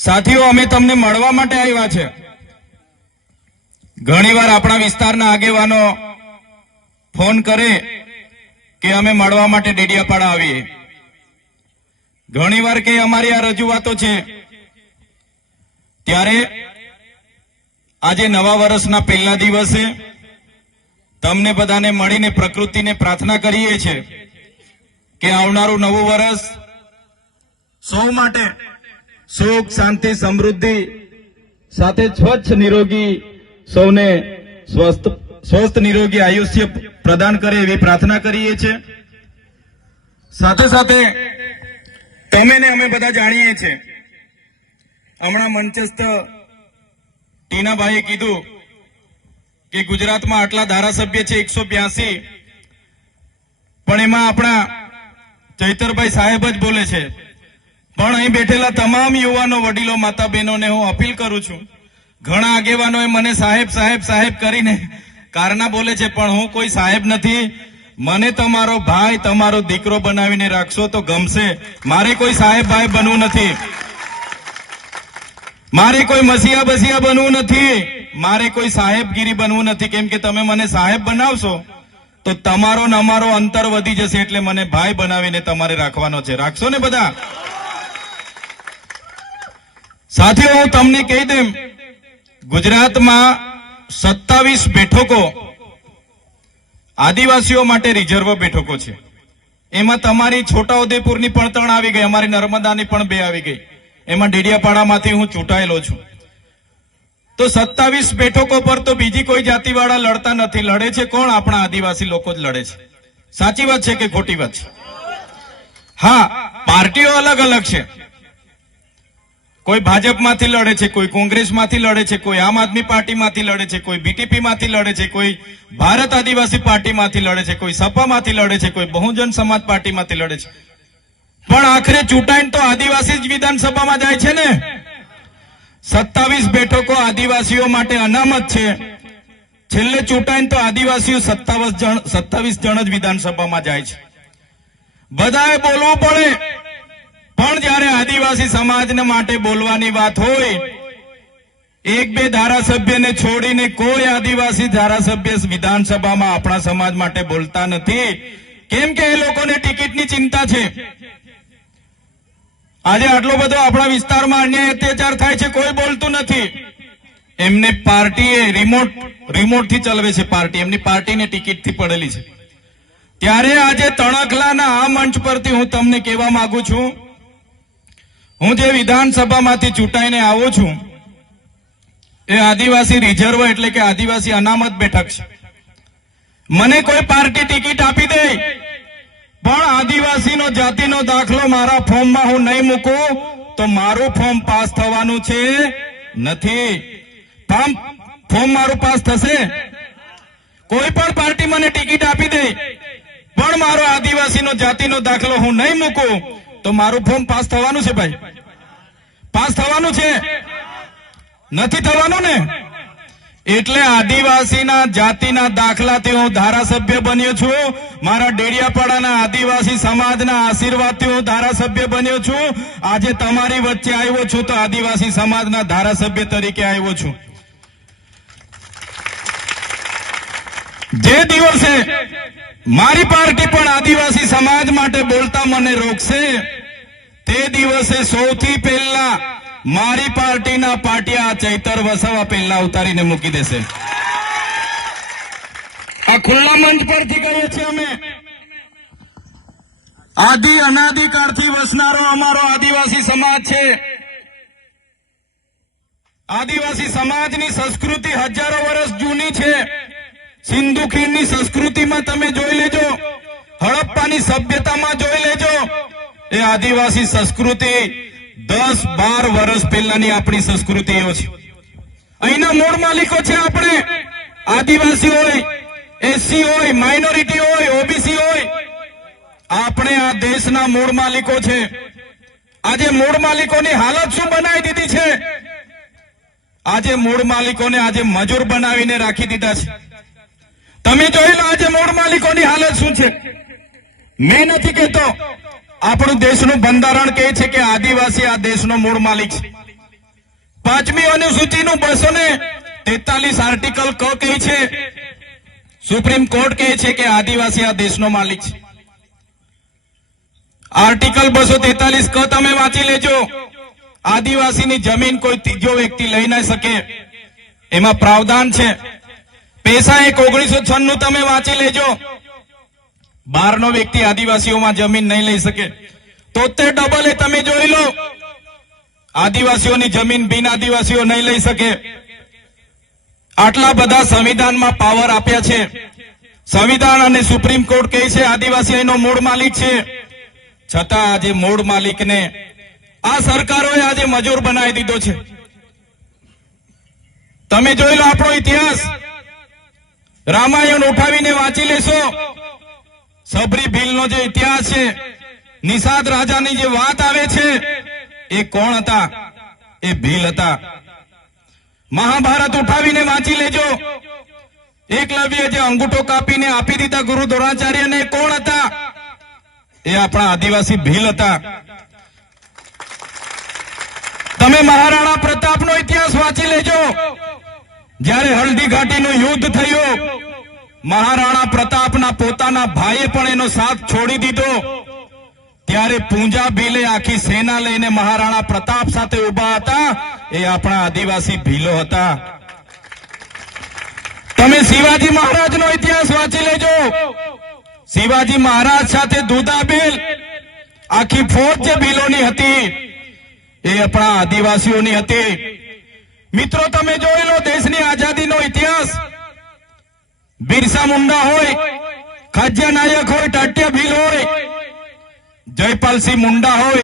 સાથીઓ, અમે તમને મળવા માટે આવ્યા છે। ઘણીવાર આપણા વિસ્તારના આગેવાનો ફોન કરે કે અમે મળવા માટે ડેડિયાપાડા આવીએ, ઘણીવાર કે અમારી આ રજૂઆતો છે। ત્યારે આજે નવા વર્ષના પહેલા દિવસે તમને બધાને મળીને પ્રકૃતિને પ્રાર્થના કરીએ છીએ કે આવનારું નવું વર્ષ સૌ માટે સુખ, શાંતિ, સમૃદ્ધિ સાથે સ્વચ્છ નિરોગી સૌને સ્વસ્થ નિરોગી આયુષ્ય પ્રદાન કરે એવી પ્રાર્થના કરીએ છીએ। સાથે સાથે તમે ને અમે બધા જાણીએ છીએ, હમણાં મંચસ્થ ટીનાભાઈએ કીધું કે ગુજરાતમાં આટલા ધારાસભ્ય છે 182, પણ એમાં આપણા ચૈતરભાઈ સાહેબ જ બોલે છે। પણ અહીં બેઠેલા તમામ યુવાનો, વડીલો, માતા બહેનોને હું અપીલ કરું છું, ઘણા આગેવાનોએ મને સાહેબ સાહેબ સાહેબ કરીને કારના બોલે છે, પણ હું કોઈ સાહેબ નથી। મને તમારો ભાઈ, તમારો દીકરો બનાવીને રાખશો તો ગમશે। મારે કોઈ સાહેબ ભાઈ બનવું નથી, મારે કોઈ મસીહા બસિયા બનવું નથી, મારે કોઈ સાહેબગીરી બનવું નથી। કેમ કે તમે મને સાહેબ બનાવશો તો તમારો ને અમારો અંતર વધી જશે, એટલે મને ભાઈ બનાવીને તમારે રાખવાનો છે। રાખશો ને બધા? સાથીઓ, હું તમને કહી દઉં, ગુજરાતમાં 27 બેઠકો આદિવાસીઓ માટે રિઝર્વ બેઠકો છે। એમાં તમારી છોટાઉદેપુરની પણ 3 આવી ગઈ, અમારી નર્મદાની પણ 2 આવી ગઈ, એમાં ડેડિયાપાડામાંથી હું ચૂંટાયેલો છું। તો 27 બેઠકો પર તો બીજી કોઈ જાતિવાળા લડતા નથી, લડે છે કોણ? આપણા આદિવાસી લોકો જ લડે છે। સાચી વાત છે કે ખોટી વાત છે? હા, પાર્ટીઓ અલગ અલગ છે, કોઈ ભાજપમાંથી લડે છે, કોઈ કોંગ્રેસમાંથી લડે છે, કોઈ આમ આદમી પાર્ટીમાંથી લડે છે, કોઈ બીટીપીમાંથી લડે છે, કોઈ ભારત આદિવાસી પાર્ટીમાંથી લડે છે, કોઈ સપામાંથી લડે છે, કોઈ બહુજન સમાજ પાર્ટીમાંથી લડે છે, પણ આખરે ચૂંટાઈને તો આદિવાસી જ વિધાનસભામાં જાય છે ને। 27 બેઠકો આદિવાસીઓ માટે અનામત છે, છેલ્લે ચૂંટાઈને તો આદિવાસીઓ 27 જણ જ વિધાનસભામાં જાય છે। બધાએ બોલવું પડે, પણ જ્યારે આદિવાસી સમાજને માટે બોલવાની વાત હોય, 1-2 ધારાસભ્યને છોડીને કોઈ આદિવાસી ધારાસભ્ય વિધાનસભામાં આપણા સમાજ માટે બોલતા નથી, કેમ કે એ લોકોને ટિકિટની ચિંતા છે। આજે આટલો બધો આપણા વિસ્તારમાં અન્યાય અત્યાચાર થાય છે, કોઈ બોલતું નથી। એમને પાર્ટીએ રિમોટથી ચલાવે છે, પાર્ટી એમની પાર્ટીને ટિકિટથી પડેલી છે। ત્યારે આજે તણખલાના આ મંચ પરથી હું તમને કહેવા માંગુ છું, હું જે વિધાનસભામાંથી ચૂંટાઈને આવું છું એ આદિવાસી રિઝર્વ એટલે કે આદિવાસી અનામત બેઠક છે। મને કોઈ પાર્ટી ટિકિટ આપી દે, પણ આદિવાસીનો જાતિનો દાખલો મારા ફોર્મમાં હું નહીં મૂકું તો મારું ફોર્મ પાસ થવાનું છે નથી। ફોર્મ મારું પાસ થશે? કોઈ પણ પાર્ટી મને ટિકિટ આપી દે, પણ મારો આદિવાસીનો જાતિનો દાખલો હું નહીં મૂકું તો મારું ફોર્મ પાસ થવાનું છે? ભાઈ, પાસ થવાનું છે? નથી થવાનું ને? એટલે આદિવાસીના જાતિના દાખલાથી હું ધારાસભ્ય બન્યો છું, મારા ડેડિયાપાડાના આદિવાસી સમાજના આશીર્વાદથી હું ધારાસભ્ય બન્યો છું। આજે તમારી વચ્ચે આવ્યો છું તો આદિવાસી સમાજના ધારાસભ્ય તરીકે આવ્યો છું। જે દિવસે મારી પાર્ટી પણ આદિવાસી સમાજ માટે બોલતા મને રોકશે, તે દિવસે સૌથી પહેલા મારી પાર્ટીના પાટિયા ચૈતર વસાવા પહેલા ઉતારીને મૂકી દેશે। આ ખુલ્લા મંચ પરથી કહીએ છીએ અમે, આદિ અનાદિકાળથી વસનારો અમારો આદિવાસી સમાજ છે। આદિવાસી સમાજની સંસ્કૃતિ હજારો વર્ષ જૂની છે। સિંધુ ખીણની સંસ્કૃતિમાં તમે જોઈ લેજો, હડપ્પાની સભ્યતામાં જોઈ લેજો, એ આદિવાસી સંસ્કૃતિ 10-12 વર્ષ પહેલાની આપણી સંસ્કૃતિઓ છે। અહીંના મૂળ માલિકો છે આપણે, આદિવાસી હોય, એસસી હોય, માઇનોરિટી હોય, ઓબીસી હોય, આપણે આ દેશના મૂળ માલિકો છે। આજે મૂળ માલિકોની હાલત શું બનાવી દીધી છે? આજે મૂળ માલિકોને આજે મજૂર બનાવીને રાખી દીધા છે। તમે જોઈ લો આજે મૂળ માલિકોની હાલત શું છે। મેં નથી કહેતો, આપણું દેશનું બંધારણ કહે છે કે આદિવાસી આ દેશનો મૂળ માલિક છે। પાંચમી અનુસૂચિનું 243 આર્ટિકલ ક કહે છે, સુપ્રીમ કોર્ટ કહે છે કે આદિવાસી આ દેશનો માલિક છે. આર્ટિકલ 243 ક તમે વાંચી લેજો. આદિવાસીની જમીન કોઈ ત્રીજો વ્યક્તિ લઈ ન શકે, એમાં પ્રાવધાન છે. પેશા એક 1996 તમે વાંચી લેજો. 12નો વ્યક્તિ આદિવાસીઓમાં જમીન નહીં લઈ શકે. 73 તમે જોઈ લો, આદિવાસીઓની જમીન બિન આદિવાસીઓ નહીં લઈ શકે. આટલા બધા સંવિધાનમાં પાવર આપ્યા છે. સંવિધાન અને સુપ્રીમ કોર્ટ કહે છે આદિવાસી એનો મૂળ માલિક છે. છતાં આજે મૂળ માલિકને આ સરકારોએ આજે મજૂર બનાવી દીધો છે. તમે જોઈ લો આપણો ઇતિહાસ, રામાયણ ઉઠાવીને વાંચી લેશો. સબરી ભીલનો જે ઇતિહાસ છે, નિષાદ રાજાની જે વાત આવે છે, એ કોણ હતા? એ ભીલ હતા. મહાભારત ઉઠાવીને વાંચી લેજો. એકલવ્ય જે અંગૂઠો કાપીને આપી દીધા ગુરુ દ્રોણાચાર્યને, કોણ હતા? એ આપણા આદિવાસી ભીલ હતા. તમે મહારાણા પ્રતાપનો ઇતિહાસ વાંચી લેજો. જ્યારે હલ્દી ઘાટીનું યુદ્ધ થયું, મહારાણા પ્રતાપના પોતાના ભાઈએ પણ એનો સાથ છોડી દીધો. ત્યારે પૂંજા ભીલે આખી સેના લઈને મહારાણા પ્રતાપ સાથે ઉભા હતા. એ આપણા આદિવાસી ભીલો હતા. તમે શિવાજી મહારાજનો ઇતિહાસ વાંચી લેજો. શિવાજી મહારાજ સાથે દુધાબેલ આખી ફોજ જે ભીલોની હતી, એ આપણા આદિવાસીઓની હતી. મિત્રો તમે જોઈ લો દેશની આઝાદીનો ઇતિહાસ. બિરસા મુંડા હોય, ખાજ્યા નાયક હોય, ટાટિયા ભીલ હોય, જયપાલસિંહ મુંડા હોય,